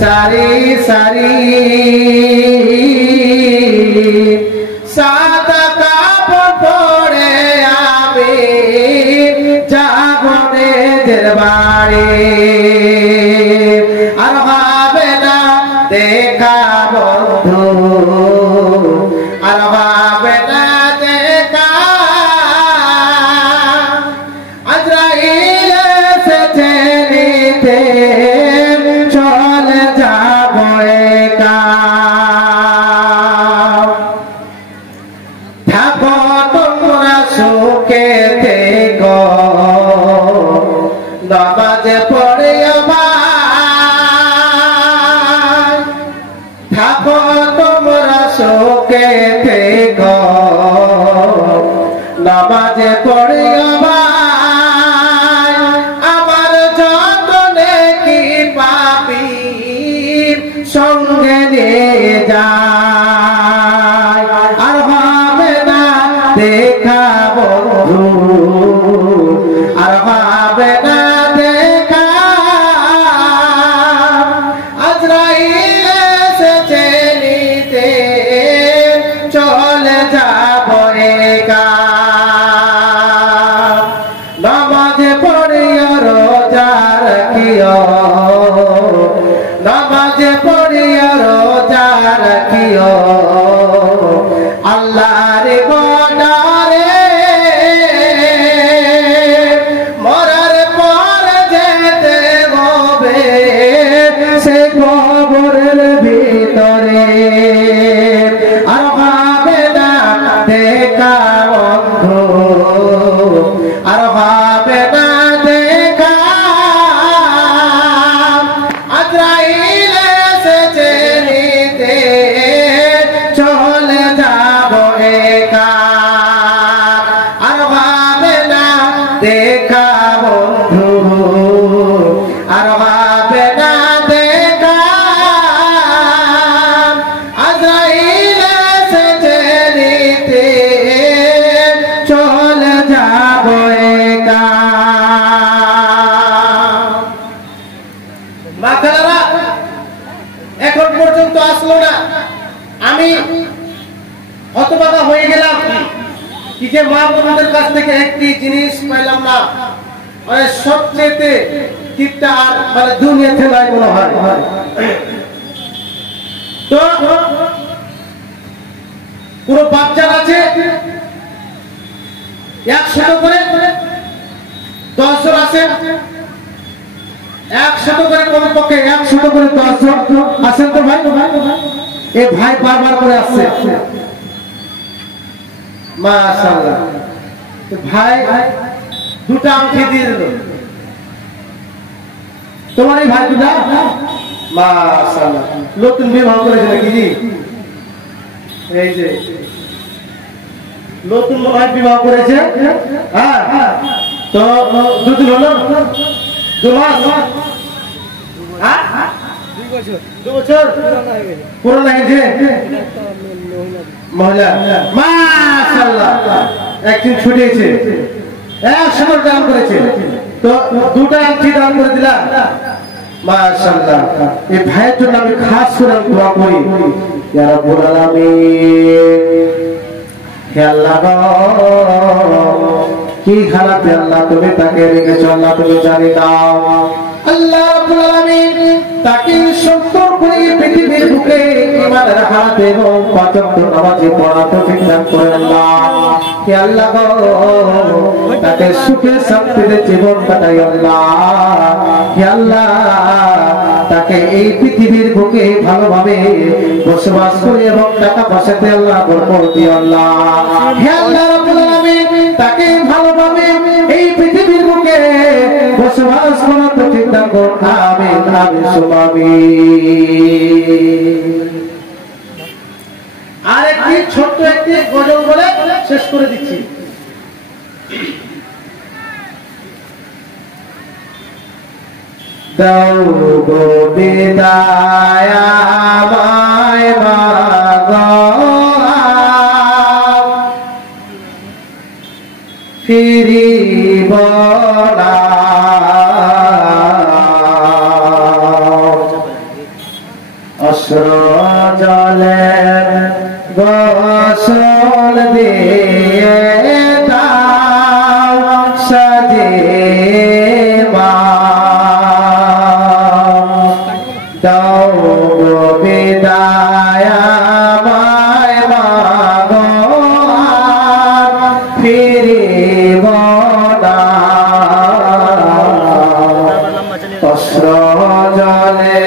সারি সারি সাদা কাপড় পরে আমি যাব নিজের বাড়ি আর হবে না দেখা বন্ধু আর হবে না দেখা আজরাইল এসেছে নিতে চলে যাব একা থাকো তোমরা সুখে থেকো নামাজ পড়ে আমার থাকো তোমরা সুখে থেকো নামাজ পড়ে আমার যত নেকি পাপি সঙ্গে নিয়ে যায় আর হবে না দেখা বন্ধু আর হবে না দেখা আজরাইল এসেছে নিতে চলে যাব একা নামাজ পড়িও রোজা রাখিও নামাজ পড়িও রোজা রাখিও আল্লাহর গডারে মরার পর যেতে হবে সে কবরের ভিতরে আর হবে না দেখা বন্ধু আর হবে না দেখা আজরাইল এসেছে নিতে চলে যাব একা আর হবে না দেখা বন্ধু আর হবে না দেখা আজরাইল এসেছে নিতে চলে যাব একা মাথারা এখন পর্যন্ত আসলো না আমি হতবাক হয়ে গেলাম কি যে মা বোনদের কাছ থেকে একটি জিনিস পাইলাম না মানে সবচেয়ে কিপটা আর মানে দুনিয়াতে নাই মনে হয় তো পুরো বাচ্চার আছে 100 করে 10 জন আছে 100 করে কমপক্ষে 100 করে 10 জন আছেন তো ভাই এই ভাই বারবার করে আসছে মাশাআল্লাহ তো ভাই দুটো আংটি দিয়ে দিল তোমার এই ভাই দুটা মাশাআল্লাহ নতুন বিবাহ করেছে নাকি জি এই যে নতুন ভাই বিবাহ করেছে হ্যাঁ তো দুদিন হলো 2 মাস হ্যাঁ 2 বছর পুরানা হয়েছে মহিলা মাশাআল্লাহ একদিন ছুটিয়েছে 100 দান করেছে তো দুটো আংটি দান করে দিলাম মাশাআল্লাহ এই ভাইয়ের জন্য আমি খাস করে দোয়া করি ইয়া রাব্বুল আলামিন হে আল্লাহ কি খারাপ আল্লাহ তুমি তাকে রেখেছো আল্লাহ তুমি জানি দাও আল্লাহ রাব্বুল আলামিন তাকে সুন্দর করে পৃথিবীর বুকে ঈমানের হাত এবং পাঁচ ওয়াক্ত নামাজ পড়া তৌফিক দান করে আল্লাহ হে আল্লাহ তাকে সুখে শান্তিতে জীবন কাটাই আল্লাহ হে আল্লাহ তাকে এই পৃথিবীর বুকে ভালোভাবে বসবাস করে এবং টাকা পয়সাতে আল্লাহ বরকত দিও আল্লাহ হে আল্লাহ রাব্বুল আলামিন তাকে ভালোভাবে এই পৃথিবীর বুকে বসবাস করার তৌফিক দান করুন আমিন আমিন সুম্মা আমিন আরেকটি ছোট্ট একটি গজল বলে শেষ করে দিচ্ছি দাও গো বিদায় আমায় মাগো ফিরিব না অশ্র জলে গোসল দিয়ে দাও সাজিবা দাও গো বিদায় আমায় মাগো আর ফিরিব না অশ্র জলে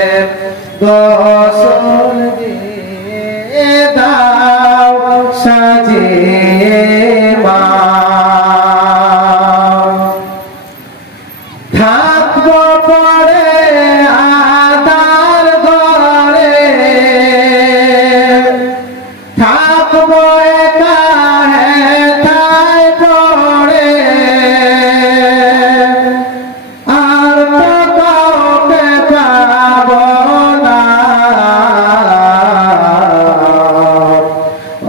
গোসল দিয়ে দাও সাজিবা থাকবো পরে আধার ঘরে থাকবো একা হেথায় পড়ে আর তো কাউকে পাবো না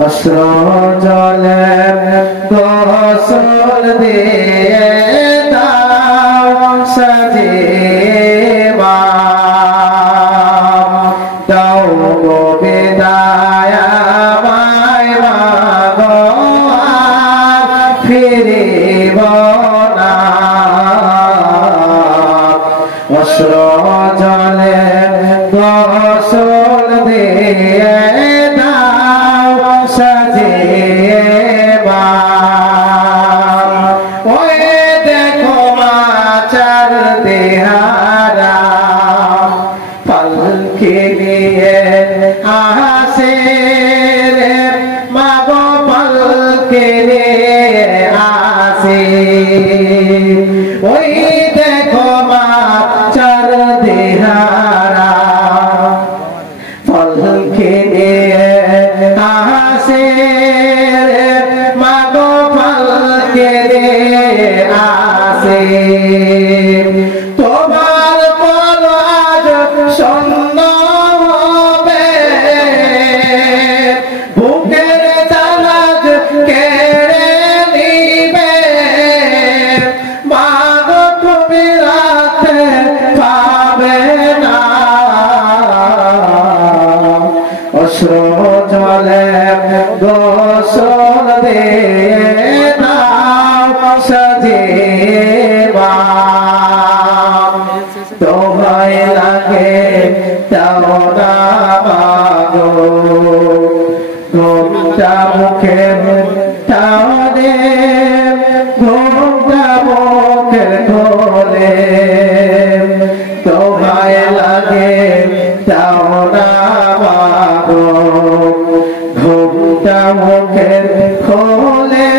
অশ্র জলে গোসল দিয়ে দাও সাজিবা দাও গো বিদায় আমায় মাগো আর ফিরিব না অশ্র জলে গোসল দিয়ে দাও সাজিবা ওই দেখো মাচার দেহারা পালকি নিয়ে আসে রে মাগো পালকি নিয়ে আসে ওই দেখো মাচার দেহারা পালকি নিয়ে আসে রে মাগো পালকি নিয়ে আসে তোমার পর আজ শূন্য হবে বুকের তালাজ কেড়ে নিবে মাগো তুমি রাতে পাবে না অশ্র জলে গোসল দিয়ে দাও সাজিবা তোমায় লাগে দাও না মাগো ঘুমটা মুখে দাও রে ঘুমটা মুখের খোলে তোমায় লাগে দাও না মাগো ঘুমটা মুখের খোলে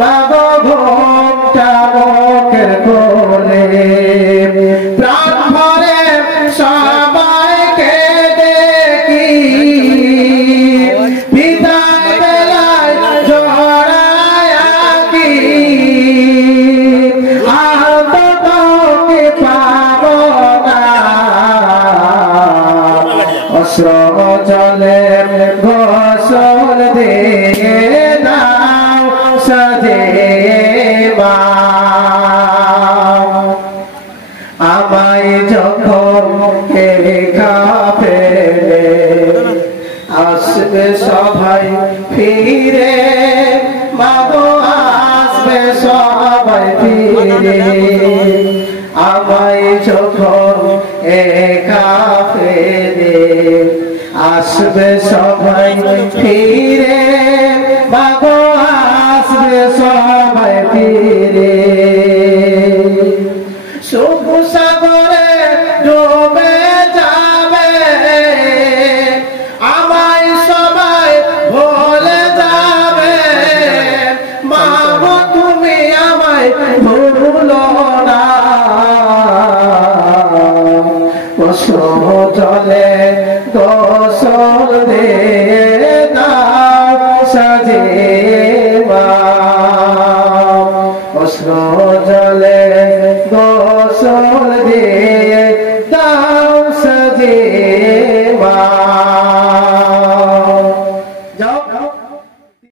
মাগো ঘুমটা মুখের খোলে প্রাণ ভরে সবাইকে দেখি বিদায় বেলায় জড়ায় কি আর তো কাউকে পাবো না অশ্র জলে গোসল দিয়ে দাও সাজিবা আমায় যখন একা ফেলে আসবে সবাই ফিরে মাগো আসবে সবাই ফিরে আমায় যখন একা ফেলে আসবে সবাই ফিরে মাগো আসবে সবাই ফিরে সুখ সাগরে ডুবে যাবে আমায় সবাই ভুলে যাবে মাগো তুমি আমায় ভুলো না অশ্র জলে গোসল দিয়ে